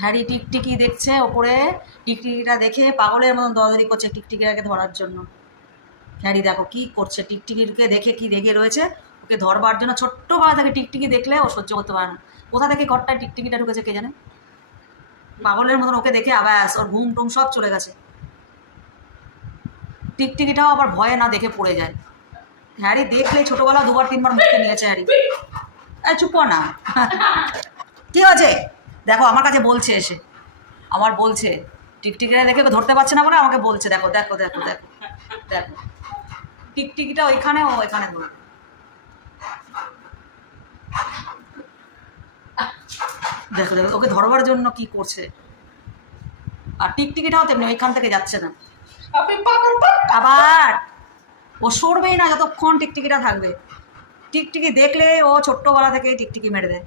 Harry টিকটিকি দেখছে ওপরে, টিকটিকিটা দেখে পাগলের মতন দরাদরি করছে টিকটিকিটাকে ধরার জন্য। হ্যারি দেখো কি করছে, টিকটিকিকে দেখে কি রেগে রয়েছে, ওকে ধরবার জন্য ছোট্টবেলা থেকে টিকটিকি দেখলে ও সহ্য করতে পারে না। কোথা থেকে ঘরটায় টিকটিকিটা ঢুকেছে কে জানে? পাগলের মতন ওকে দেখে আবাস, ওর ঘুম টুম সব চলে গেছে। টিকটিকিটাও আবার ভয়ে না দেখে পড়ে যায়। হ্যারি দেখলে ছোটবেলা দুবার তিনবার মুখে নিয়েছে হ্যারি। চুপ না। কি আছে দেখো আমার কাছে বলছে এসে। আমার বলছে টিকটিকিটা দেখে ধরতে পারছে না বলে আমাকে বলছে দেখো দেখো দেখো দেখো দেখো। টিকটিকিটা ওইখানে ও এখানে ধরো দেখো দেখো ওকে ধরবার জন্য কি করছে। আর টিকটিকিটাও তেমনি ওইখান থেকে যাচ্ছে না। আবার ও সরবেই না যতক্ষণ টিকটিকিটা থাকবে। টিকটিকি দেখলে ও ছোট্টবেলা থেকে টিকটিকি মেরে দেয়।